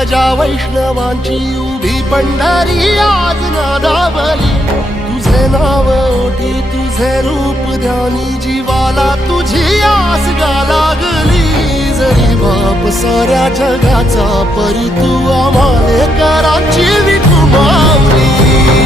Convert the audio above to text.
गजा वैष्णवांची उभी पंढरी आज नादावली, तुझे नाव ओठी तुझे रूप ध्यानी, जीवाला तुझी आस गा लागली। जरी बाप साऱ्या जगाचा परी तू आम्हाले कराची विठू माऊली।